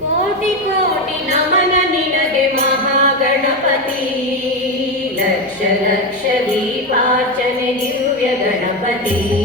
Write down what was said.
ಕೋಟಿ ಕೋಟಿ ನಮನ ನಿನಗೆ ಮಹಾಗಣಪತಿ. ಲಕ್ಷ ಲಕ್ಷ ದೀಪಾರ್ಚನೆ ನಿರುವ್ಯ ಗಣಪತಿ.